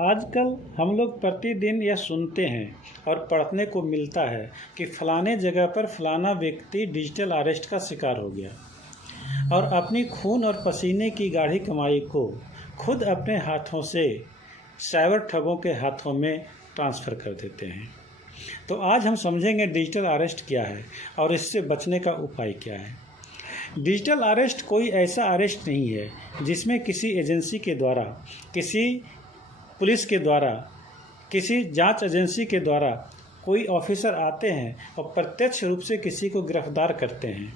आजकल हम लोग प्रतिदिन यह सुनते हैं और पढ़ने को मिलता है कि फलाने जगह पर फलाना व्यक्ति डिजिटल अरेस्ट का शिकार हो गया और अपनी खून और पसीने की गाढ़ी कमाई को खुद अपने हाथों से साइबर ठगों के हाथों में ट्रांसफ़र कर देते हैं। तो आज हम समझेंगे डिजिटल अरेस्ट क्या है और इससे बचने का उपाय क्या है। डिजिटल अरेस्ट कोई ऐसा अरेस्ट नहीं है जिसमें किसी एजेंसी के द्वारा, किसी पुलिस के द्वारा, किसी जांच एजेंसी के द्वारा कोई ऑफिसर आते हैं और प्रत्यक्ष रूप से किसी को गिरफ्तार करते हैं।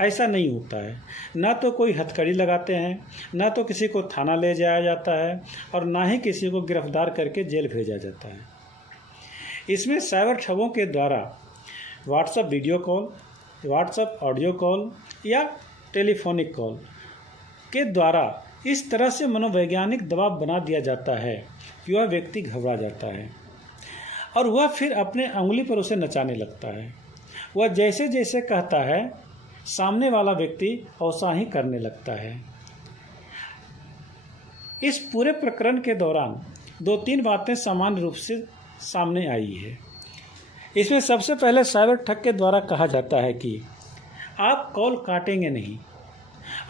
ऐसा नहीं होता है। ना तो कोई हथकड़ी लगाते हैं, ना तो किसी को थाना ले जाया जाता है और ना ही किसी को गिरफ्तार करके जेल भेजा जाता है। इसमें साइबर ठगों के द्वारा WhatsApp video call, WhatsApp audio call या टेलीफोनिक कॉल के द्वारा इस तरह से मनोवैज्ञानिक दबाव बना दिया जाता है कि वह व्यक्ति घबरा जाता है और वह फिर अपने उंगली पर उसे नचाने लगता है। वह जैसे जैसे कहता है सामने वाला व्यक्ति वैसा ही करने लगता है। इस पूरे प्रकरण के दौरान 2-3 बातें सामान्य रूप से सामने आई है। इसमें सबसे पहले साइबर ठग के द्वारा कहा जाता है कि आप कॉल काटेंगे नहीं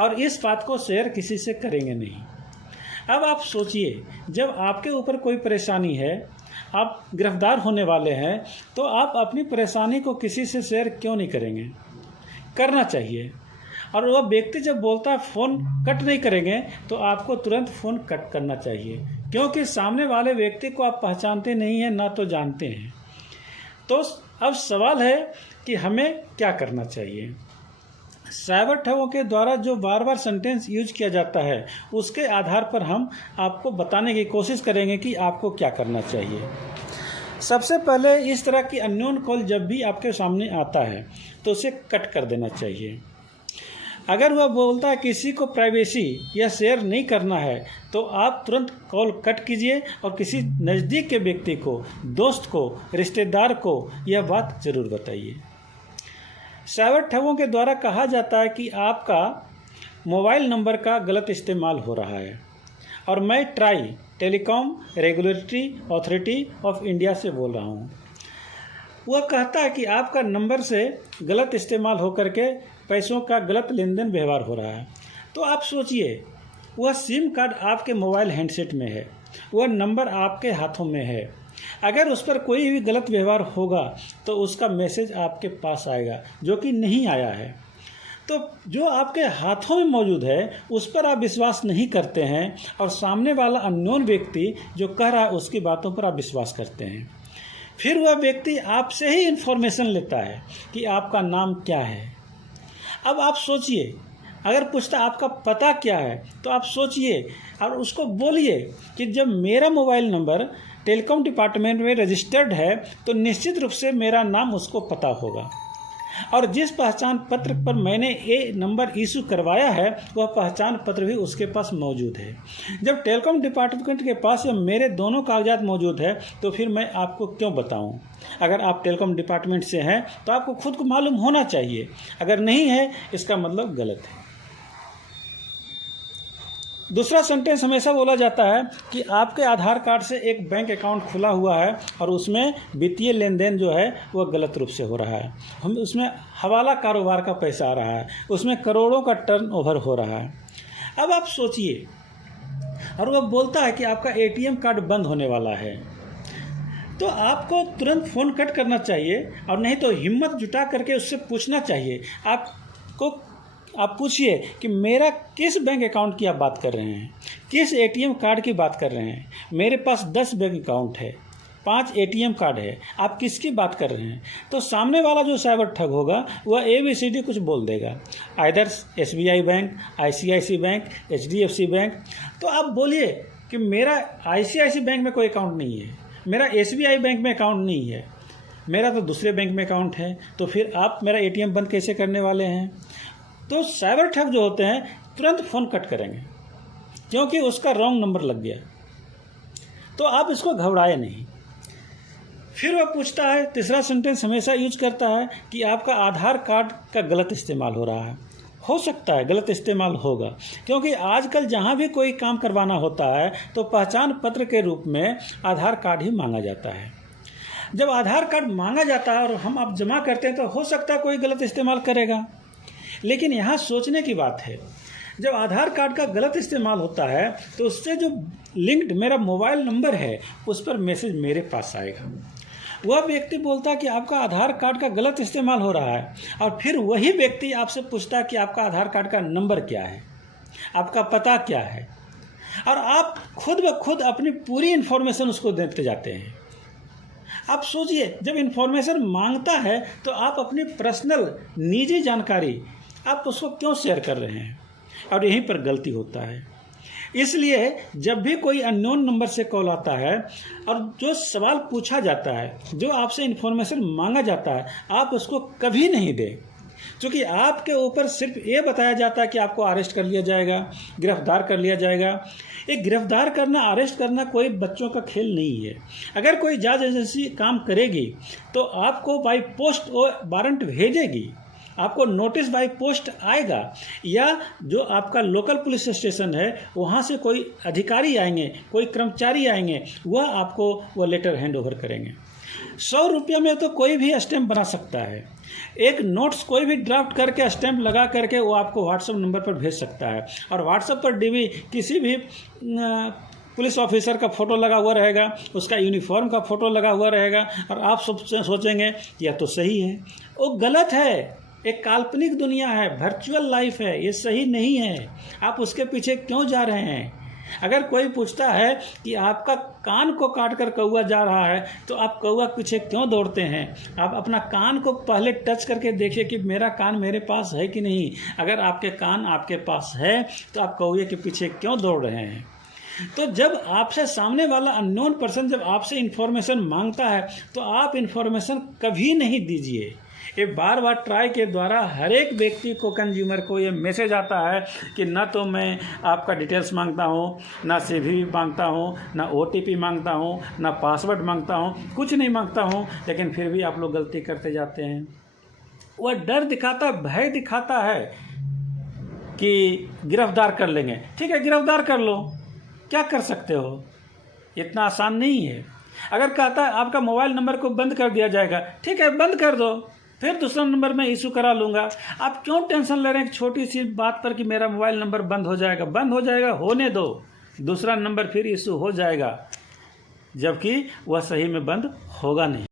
और इस बात को शेयर किसी से करेंगे नहीं। अब आप सोचिए, जब आपके ऊपर कोई परेशानी है, आप गिरफ्तार होने वाले हैं, तो आप अपनी परेशानी को किसी से शेयर क्यों नहीं करेंगे? करना चाहिए। और वह व्यक्ति जब बोलता है फ़ोन कट नहीं करेंगे, तो आपको तुरंत फ़ोन कट करना चाहिए, क्योंकि सामने वाले व्यक्ति को आप पहचानते नहीं हैं, ना तो जानते हैं। तो अब सवाल है कि हमें क्या करना चाहिए। साइबर ठगों के द्वारा जो बार बार सेंटेंस यूज किया जाता है, उसके आधार पर हम आपको बताने की कोशिश करेंगे कि आपको क्या करना चाहिए। सबसे पहले इस तरह की अननोन कॉल जब भी आपके सामने आता है तो उसे कट कर देना चाहिए। अगर वह बोलता है किसी को प्राइवेसी या शेयर नहीं करना है, तो आप तुरंत कॉल कट कीजिए और किसी नज़दीक के व्यक्ति को, दोस्त को, रिश्तेदार को यह बात ज़रूर बताइए। साइबर ठगों के द्वारा कहा जाता है कि आपका मोबाइल नंबर का गलत इस्तेमाल हो रहा है और मैं try telecom regulatory authority of India से बोल रहा हूँ। वह कहता है कि आपका नंबर से गलत इस्तेमाल होकर के पैसों का गलत लेन देन व्यवहार हो रहा है। तो आप सोचिए, वह सिम कार्ड आपके मोबाइल हैंडसेट में है, वह नंबर आपके हाथों में है। अगर उस पर कोई भी गलत व्यवहार होगा तो उसका मैसेज आपके पास आएगा, जो कि नहीं आया है। तो जो आपके हाथों में मौजूद है उस पर आप विश्वास नहीं करते हैं और सामने वाला अननोन व्यक्ति जो कह रहा है उसकी बातों पर आप विश्वास करते हैं। फिर वह व्यक्ति आपसे ही इन्फॉर्मेशन लेता है कि आपका नाम क्या है। अब आप सोचिए, अगर पूछता आपका पता क्या है, तो आप सोचिए और उसको बोलिए कि जब मेरा मोबाइल नंबर टेलीकॉम डिपार्टमेंट में रजिस्टर्ड है तो निश्चित रूप से मेरा नाम उसको पता होगा और जिस पहचान पत्र पर मैंने ये नंबर इशू करवाया है वह पहचान पत्र भी उसके पास मौजूद है। जब टेलीकॉम डिपार्टमेंट के पास मेरे दोनों कागजात मौजूद है तो फिर मैं आपको क्यों बताऊं? अगर आप टेलीकॉम डिपार्टमेंट से हैं तो आपको खुद को मालूम होना चाहिए, अगर नहीं है इसका मतलब गलत है। दूसरा सेंटेंस हमेशा बोला जाता है कि आपके आधार कार्ड से एक बैंक अकाउंट खुला हुआ है और उसमें वित्तीय लेन देन जो है वह गलत रूप से हो रहा है। हम उसमें हवाला कारोबार का पैसा आ रहा है, उसमें करोड़ों का टर्नओवर हो रहा है। अब आप सोचिए, और वह बोलता है कि आपका एटीएम कार्ड बंद होने वाला है, तो आपको तुरंत फ़ोन कट करना चाहिए और नहीं तो हिम्मत जुटा करके उससे पूछना चाहिए। आप पूछिए कि मेरा किस बैंक अकाउंट की आप बात कर रहे हैं, किस एटीएम कार्ड की बात कर रहे हैं? मेरे पास 10 बैंक अकाउंट है, 5 एटीएम कार्ड है, आप किसकी बात कर रहे हैं? तो सामने वाला जो साइबर ठग होगा वह ABCD कुछ बोल देगा, either SBI bank, ICICI bank, HDFC bank. तो आप बोलिए कि मेरा ICICI बैंक में कोई अकाउंट नहीं है, मेरा SBI बैंक में अकाउंट नहीं है, मेरा तो दूसरे बैंक में अकाउंट है, तो फिर आप मेरा ATM बंद कैसे करने वाले हैं? तो साइबर ठग जो होते हैं तुरंत फ़ोन कट करेंगे क्योंकि उसका रॉन्ग नंबर लग गया। तो आप इसको घबराए नहीं। फिर वह पूछता है, तीसरा सेंटेंस हमेशा यूज करता है कि आपका आधार कार्ड का गलत इस्तेमाल हो रहा है हो सकता है गलत इस्तेमाल होगा, क्योंकि आजकल जहाँ भी कोई काम करवाना होता है तो पहचान पत्र के रूप में आधार कार्ड ही मांगा जाता है। जब आधार कार्ड मांगा जाता है और हम आप जमा करते हैं तो हो सकता है कोई गलत इस्तेमाल करेगा। लेकिन यहाँ सोचने की बात है, जब आधार कार्ड का गलत इस्तेमाल होता है तो उससे जो लिंक्ड मेरा मोबाइल नंबर है उस पर मैसेज मेरे पास आएगा। वह व्यक्ति बोलता है कि आपका आधार कार्ड का गलत इस्तेमाल हो रहा है, और फिर वही व्यक्ति आपसे पूछता है कि आपका आधार कार्ड का नंबर क्या है, आपका पता क्या है, और आप खुद ब खुद अपनी पूरी इन्फॉर्मेशन उसको देते जाते हैं। आप सोचिए, जब इन्फॉर्मेशन मांगता है तो आप अपनी पर्सनल निजी जानकारी आप उसको क्यों शेयर कर रहे हैं, और यहीं पर गलती होता है। इसलिए जब भी कोई अननोन नंबर से कॉल आता है और जो सवाल पूछा जाता है, जो आपसे इन्फॉर्मेशन मांगा जाता है, आप उसको कभी नहीं दें, क्योंकि आपके ऊपर सिर्फ ये बताया जाता है कि आपको अरेस्ट कर लिया जाएगा, गिरफ्तार कर लिया जाएगा। ये गिरफ्तार करना, अरेस्ट करना कोई बच्चों का खेल नहीं है। अगर कोई जांच एजेंसी काम करेगी तो आपको बाई पोस्ट वो वारंट भेजेगी, आपको नोटिस बाई पोस्ट आएगा, या जो आपका लोकल पुलिस स्टेशन है वहाँ से कोई अधिकारी आएंगे, कोई कर्मचारी आएंगे, वह आपको वो लेटर हैंड ओवर करेंगे। 100 रुपये में तो कोई भी स्टैंप बना सकता है। एक नोट्स कोई भी ड्राफ्ट करके स्टैंप लगा करके वो आपको व्हाट्सएप नंबर पर भेज सकता है, और व्हाट्सएप पर डीवी किसी भी पुलिस ऑफिसर का फ़ोटो लगा हुआ रहेगा, उसका यूनिफॉर्म का फ़ोटो लगा हुआ रहेगा, और आप सोचेंगे यह तो सही है। वो गलत है। एक काल्पनिक दुनिया है, वर्चुअल लाइफ है, ये सही नहीं है। आप उसके पीछे क्यों जा रहे हैं? अगर कोई पूछता है कि आपका कान को काट कर कौवा जा रहा है तो आप कौवा के पीछे क्यों दौड़ते हैं? आप अपना कान को पहले टच करके देखिए कि मेरा कान मेरे पास है कि नहीं। अगर आपके कान आपके पास है तो आप कौवे के पीछे क्यों दौड़ रहे हैं? तो जब आपसे सामने वाला अननोन पर्सन जब आपसे इन्फॉर्मेशन मांगता है तो आप इन्फॉर्मेशन कभी नहीं दीजिए। ये बार बार ट्राई के द्वारा हर एक व्यक्ति को, कंज्यूमर को ये मैसेज आता है कि ना तो मैं आपका डिटेल्स मांगता हूँ, ना सीवी मांगता हूँ, ना ओटीपी मांगता हूँ, ना पासवर्ड मांगता हूँ, कुछ नहीं मांगता हूँ, लेकिन फिर भी आप लोग गलती करते जाते हैं। वह डर दिखाता, भय दिखाता है कि गिरफ्तार कर लेंगे। ठीक है, गिरफ्तार कर लो, क्या कर सकते हो? इतना आसान नहीं है। अगर कहता है आपका मोबाइल नंबर को बंद कर दिया जाएगा, ठीक है बंद कर दो, फिर दूसरा नंबर मैं इशू करा लूँगा। आप क्यों टेंशन ले रहे हैं एक छोटी सी बात पर कि मेरा मोबाइल नंबर बंद हो जाएगा? बंद हो जाएगा, होने दो, दूसरा नंबर फिर इशू हो जाएगा, जबकि वह सही में बंद होगा नहीं।